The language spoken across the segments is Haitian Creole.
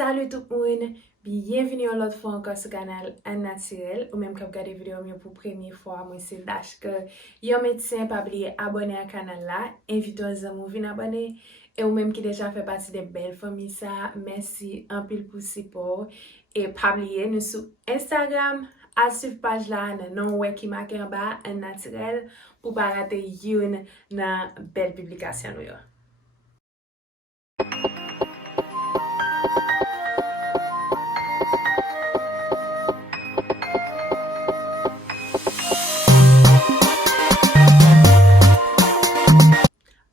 Salut tout le monde, bienvenue une autre fois encore sur le canal Anne Naturel ou même quand vous regardez vidéo mieux pour la première fois, moi c'est Dash que yon médecin pas oublier abonner à canal là, invite aux amis à venir abonner et ou même qui déjà fait partie de belles familles ça, merci un pile pour support et pas oublier nous sur Instagram à suivre page là non ouais qui marque en bas Anne Naturel pour pas rater une dans belle publication nous yo.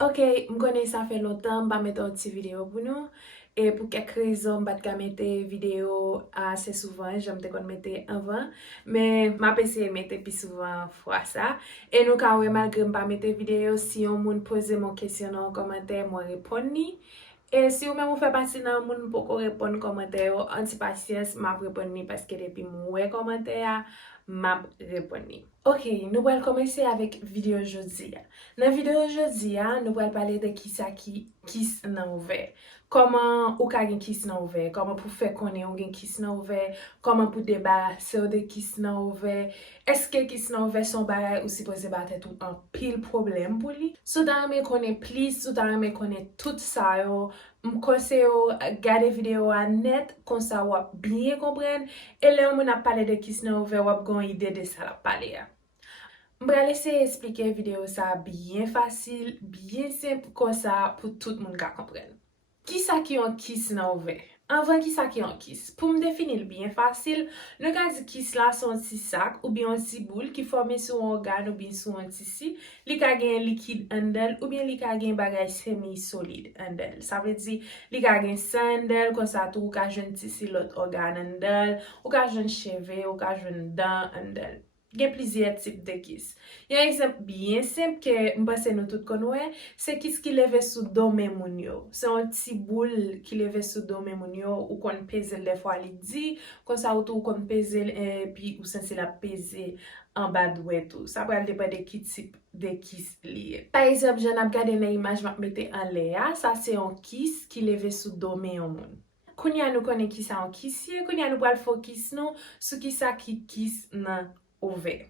Ok, je connais ça fait longtemps, je vais mettre une petite vidéo pour nous. Et pour quelques raisons, je vais mettre vidéo assez souvent, j'aime te mettre avant. Mais je vais essayer de mettre plus souvent fois ça. Et nous, quand malgré que je ne mettre vidéo, si on me pose mon question dans commentaire, je réponds. Et si vous même vous faites partie d'un monde pour répondre aux commentaires, anti-patience, je réponds parce que depuis mon commentaire, je réponds. Ok, nous allons commencer avec la vidéo aujourd'hui. Dans la vidéo aujourd'hui, nous allons parler de qui ça qui kiss dans ouvert. Comment ou ka gen kiss dans ouvert, comment pour faire connaître ou gen kiss dans ouvert, comment pour débarrasser de kiss dans ouvert. Est-ce que kiss dans ouvert son bagay ou supposé battre tout un pile problème pour lui? Si vous me connaît plus, si vous me connaît tout ça yo, m'conseille regarder vidéo à net comme ça ou bien comprendre et là on a parlé de kiss dans ouvert ou gon idée de ça la parler. Je vais laisser expliquer la vidéo ça bien facile, bien simple comme ça pour tout le monde comprendre. Qui ça qui ont kiss dans ouvert? Avant qui ça qui ont kiss? Pour me définir bien facile, nous avons dit kiss là sont un petit sac ou bien un petit boule qui forme sur un organe ou bien sur un tissu, li ka gen liquide en del ou bien li ka gen bagay semi solide en del. Ça veut dire li ka gen sang en del comme ça tout ou ka jwenn tissu l'autre organe en del, ou ka jwenn cheveux ou ka jwenn dent en del. Il y a plusieurs types de kiss. Il y a un exemple bien simple que m'passe nous tout connaît, c'est kiss qui lève sous domaine moun yo. C'est un petit boule qui lève sous domaine moun yo ou qu'on pèse des fois li dit, comme ça ou tout qu'on pèse puis ou censé la peser en bas de tout. Ça va dépendre de qui type de kiss lié. Par exemple, j'en ai regardé une image je vais mettre en l'air, ça c'est un kiss qui lève sous domaine moun. Kounya nous connaît qui ça en kiss, kounya nous pral focus non sur qui ça qui kiss nan ouvert.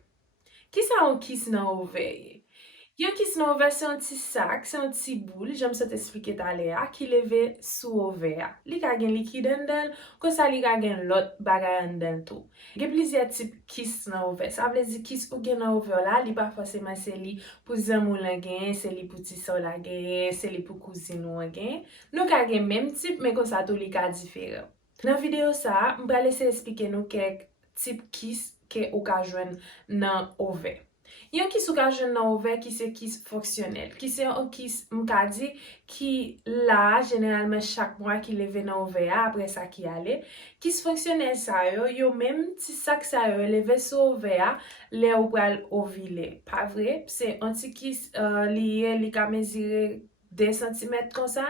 Qui ça on kiss dans ouvert? Yon kiss dans ouvert c'est un petit sac, c'est un petit boule, j'aime ça t'expliquer tout à l'heure, qui leve sous ouvert. Li ka gen liquide en del, comme ça li ka gen l'autre bagay en del tout. Gen plusieurs types kiss dans ouvert. Ça veut dire kiss ou gen dans ouvert là, li pas forcément c'est li pour zamou la gen, c'est li pour ti so la gen, c'est li pour cousine ou gen. Nous ka gen même type mais comme ça tout li ka différent. Dans vidéo ça, m'pa laisser expliquer nous quelques types kiss que ou ka jwenn nan ouvert. Yon kiss ou ka jwenn nan ouvert qui c'est kiss fonctionnel. Qui c'est un kiss m'ka di qui là généralement chaque mois qui leve nan ouvert après ça qui aller. Kiss fonctionnel ça yo même ti sac ça yo leve sur ouvert les ou pral ovule. Pas vrai? C'est un petit kiss lié li ka mesurer 2 cm comme ça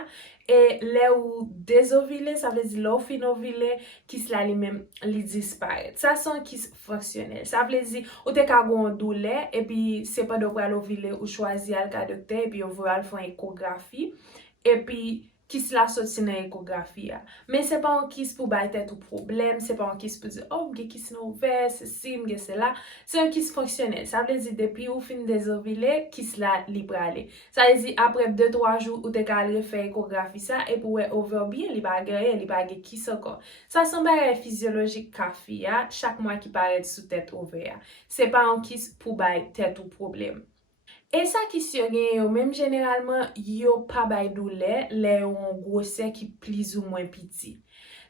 et là où désovulé ça veut dire là où fin ovulé qui cela lui même li disparaît ça sont qui fonctionnel ça veut dire ou te ka gon douleur et puis c'est pas de pour ovulé ou choisir al ka docteur et puis on va faire une échographie et puis qui cela sorti dans échographie mais c'est pas un kiss pour bailler tout problème c'est pas un kiss pour dire oh m'ge kiss non ouvert c'est m'ge c'est là c'est un kiss fonctionnel ça veut dire depuis ou fin désovilé kiss là libre aller ça veut dire après 2-3 jours ou te ka aller faire échographie ça et pour over bien li pa gagner li pa kiss encore ça sont bagay physiologique café chaque mois qui paraît sous tête ouvert c'est pas un kiss pour bailler tête ou problème. Et ça qui se gen yo même généralement yo pa bay douleur les on grosseur qui plus ou moins petit.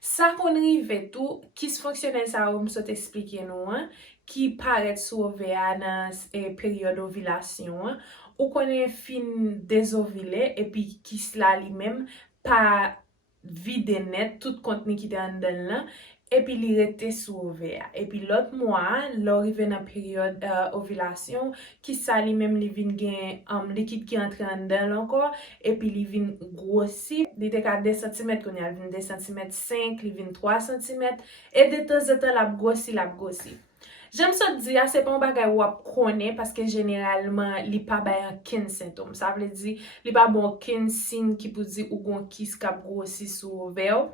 Ça qu'on rive tout qui se fonctionnel ça on s'est expliquer nous qui paraît sous ouvert dans période ovulation ou connaît fin désovulé et puis qui cela lui-même pas vide net tout contenu qui était en dedans là et puis il était sous ouvert et puis l'autre mois l'arrivé dans période ovulation qui ça lui même li vinn gen liquide qui entre en dedans encore et puis il vinn grossi il était à 2 cm qu'on a vinn 2 cm 5 il vinn 3 cm et de temps en temps la grossi. J'aime ça dire c'est pas un bagay ou connaît parce que généralement li pas bay aucun symptôme. Ça veut dire li pas bon aucun signe qui peut dire ou gon kiss k'ap grossi sous ouvert.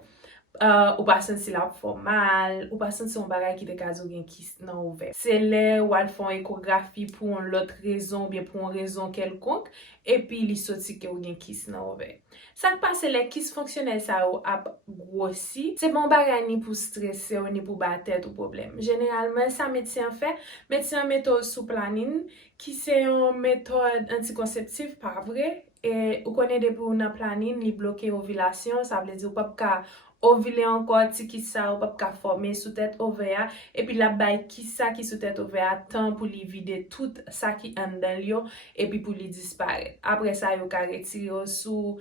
ou pa senti la fò mal, ou pa senti yon bagay ki te kazo gen kis nan ouve. Se le ou al fon ekografi pou yon lot rezon, bien pou yon rezon kelkonk, epi li soti ke ou gen kis nan ouve. Sak pa se le kis fonksyonel sa ou ap grossi, se bon bagay ni pou stresse ou ni pou batet ou problem. Generalmen, sa medisyen fe, medisyen metode sou planine, ki se yon metode antikonseptif, pa vre, e ou konen de pou nan planine, li bloke ovulasyon, sa vle di ou pap ka ovule ankon ti ki sa ou pap ka forme sou tèt ovea, epi la bay ki sa ki sou tèt ovea tan pou li vide tout sa ki an dan yo, epi pou li dispare. Apre sa yo ka retire yo sou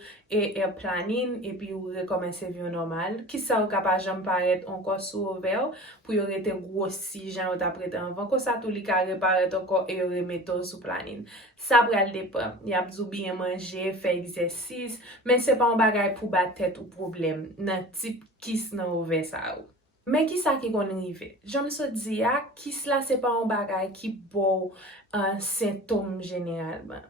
planine, epi yo rekomense vyo normal. Ki sa ou kapaj jam paret ankon sou ovea, pou yo rete grossi jan ou tapre anvan, ko sa tou li ka reparet ankon e yo remeto sou planine. Sa pral depan, yap zou bien manje, fe egzersis, men se pa un bagay pou batet ou problem, nan tip kis nan ouve sa ou. Men ki sa ki kon rive? Jom so di ya, kis la se pa un bagay ki bo sintom generalman.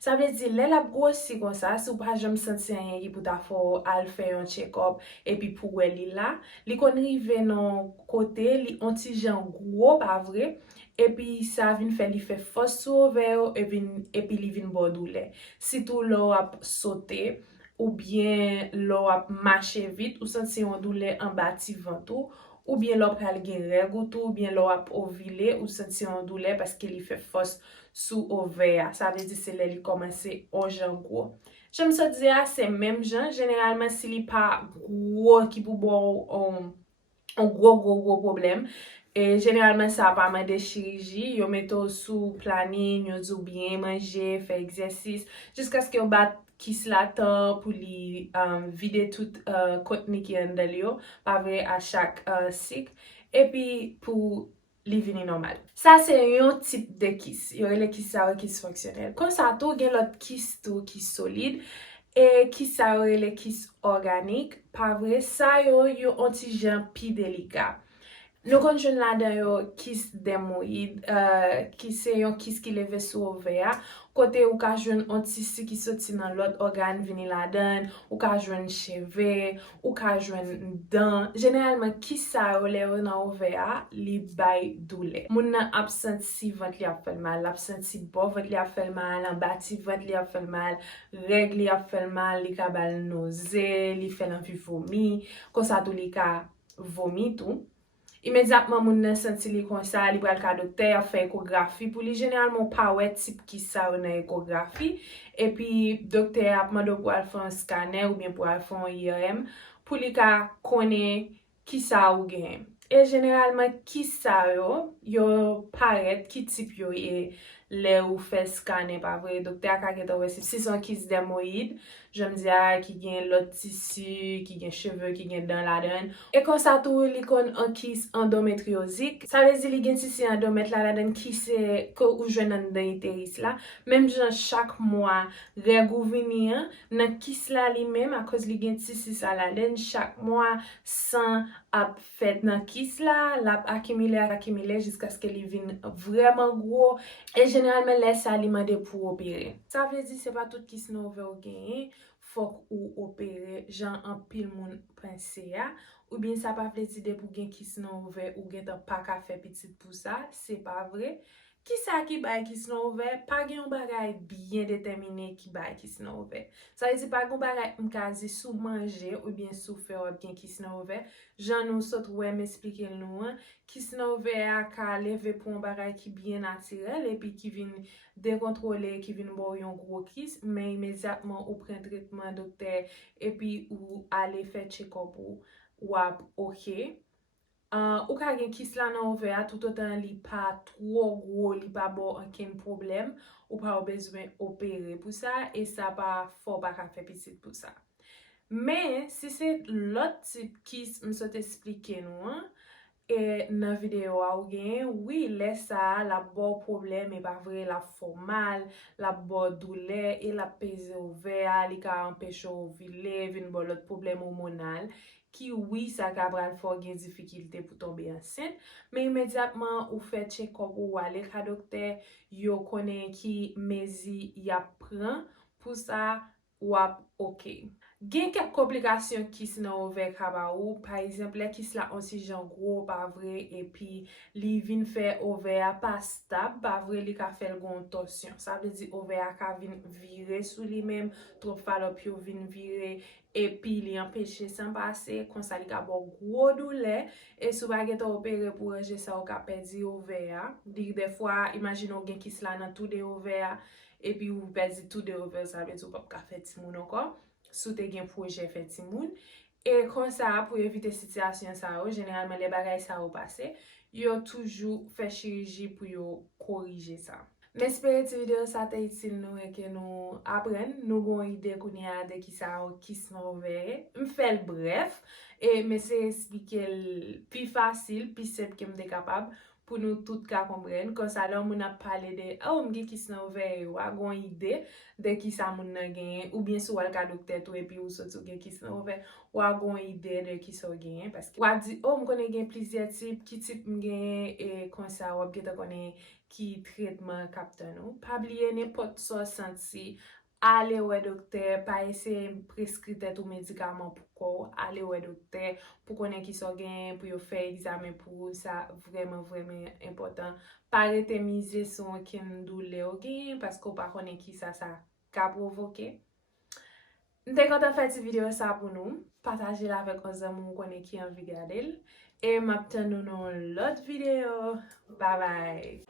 Sa vle di, lè la grossi kon sa, sou pa jom senti anyen ki pou ta fò al fè yon check-up epi pou wè li la, li kon rive nan kote, li ontijan gwo pa vre, epi sa vin fè li fè fos sou ouve yo, epi li vin bodou le. Sitou lò ap sote, ou bien lò ap mache vit, ou senti yon doule an bati vantou, ou bien lò pral gen regoutou, ou bien lò ap ovile, ou senti yon doule paske li fè fos sou ovea. Sa vle di se lè li komanse on jan gwo. Jom so di ya, se menm jan, generalman si li pa gwo ki pou bon on gwo problem, e generalman sa pa man de chirurgi, yo meto sou planine, yo djou bien manje, fe egzersis, jiska sk yo bat kis la tan pou li vide tout konteni ki an dal yo, pa vre a chak sik, epi pou li vini normal. Sa se yon tip de kis, yon le kis sa ou kis fonksyonel. Kon sa tou gen lot kis tou kis solide, e kis sa ou le kis organik, pa vre sa yo ontijan pi delika. Nou kon jen la den yo kis demoid, ki se yon kis ki leve sou ovea, kote ou ka jwen ontisi ki soti nan lot organ vini la den, ou ka jwen cheve, ou ka jwen dan. Generalman kis sa yo leve nan ovea, li bay doule. Moun nan ap senti vant li ap fel mal, ap senti bo vant li ap fel mal, an bati vant li ap fel mal, reg li ap fel mal, li ka bal noze, li fel anvi vomi, kon sa tou li ka vomi tou. Imediatman moun nan senti li kon sa, li pral ka dokter, fè ekografi pou li generalman pa wè tip ki sa ou nan ekografi, epi dokter ap mando pou al fè un scanner ou bien pou al fè un IRM pou li ka kone ki sa ou gen. E generalman ki sa yo paret ki tip yo e le ou fè scanner pa vre. Dokter ka keto wè si son kis demoid, jom diya ki gen lot tissu, ki gen cheve, ki gen dan la den. E kon sa tou li kon an kis endometriozik. Sa lezi li gen tissu endomet la den ki se ko ou jwen nan den iteris la. Mem jan chak mwa regou vini nan kis la li mem a koz li gen tissu sa la den. Chak mwa san ap fet nan kis la, lap akimile jiska ske li vin vreman gwo. E generalmen lè sa li mande pou opere. Sa vle di se pa tout kis nou ouve ou genye, fok ou opere, jan an pil moun pense ya, ou bien sa pa vle di de pou gen kis nou ouve ou gen tan pa ka fe pitit pou sa, se pa vre. Ki sa ki bay kis nou ouve, pa gen yon bagay bien determine ki bay kis nou ouve. Sa vle di pa gen bagay mkazi sou manje ou bien sou fe ou bien kis nou ouve, jan nou sot wè m'esplike nou an, kis nou ouve a ka leve pou yon bagay ki bien naturel, epi ki vin dekontrole, ki vin bo yon gro kis, men imediatman ou pren tretman dokter, epi ou ale fe check-up ou wap ok. Ou ka gen kis la nan ouve a, tout otan li pa tro gro, li pa bo anken problem, ou pa ou bezwen opere pou sa, e sa pa fò pa ka fe pitit pou sa. Men, si se lot tip kis msot esplike nou an, e nan video a ou gen, oui, lè sa, la bo problem, e pa vre la fò mal, la bo doule, e la peze ouve a, li ka empèche ovile, vin bo lot problem hormonal, ki oui, sa ka pral fò gen difikilte pou tombe ansen, men imediatman ou fè check-up ou wale ka dokter, yo konen ki mezi ya pran, pou sa wap ok. Gen quelques complications qui sont nan ouver kaba ou, par exemple, les qui la ansi jan gros, pas vrai, et puis li vin fait ouver pas stable, pas vrai, li ka fait gon torsion. Ça veut dire ouver ka vin virer sous li même, trop falopio vin virer, et puis li empêche sans passer, kon sa li ka bon gros douleur, et sou ba gen opéré pour ranger ça ou ka perdi ouver. Des fois, imagine gen qui la nan tout de ouver, et puis ou perdi tout de ouver, ça veut dire ou pas ka fait ti moun encore. Sou te gen proje fè ti moun. E kon sa pou evite sityasyon sa ou, generalman le bagay sa ou pase, yo toujou fè chirurji pou yo korije sa. M'espere ti video sa te itil nou e ke nou apren, nou gon ide kouni ade ki sa ou kis nou vere. M'fèl bref, e m'ese explike pi fasil, pi sep ke m'de kapab, pou nou tout ka kompren. Kon sa lò moun ap pale de, mge kis nan vere wa, gon ide de ki sa moun nan genyen, ou bien sou wal ka dokter tou epi ou sotou gen kis nan vere, wa gon ide de ki so genyen, paske wap di, mkone gen plizye tip, ki tip mgenyen, e kon sa wap geta konen ki tretman kapten nou. Pabliye nepot so santi, ale wè dokter, pa ese preskrite tou medikaman pou kou, ale wè dokter, pou konen ki so gen, pou yo fè examen pou sa vremen important. Pa rete mize son ken doule ou gen, paskou pa konen ki sa ka provoke. Nte kontan fè ti video sa pou nou, pataje la vek ozan moun konen ki anvi gade l, e mapten nou nou lot video. Bye bye!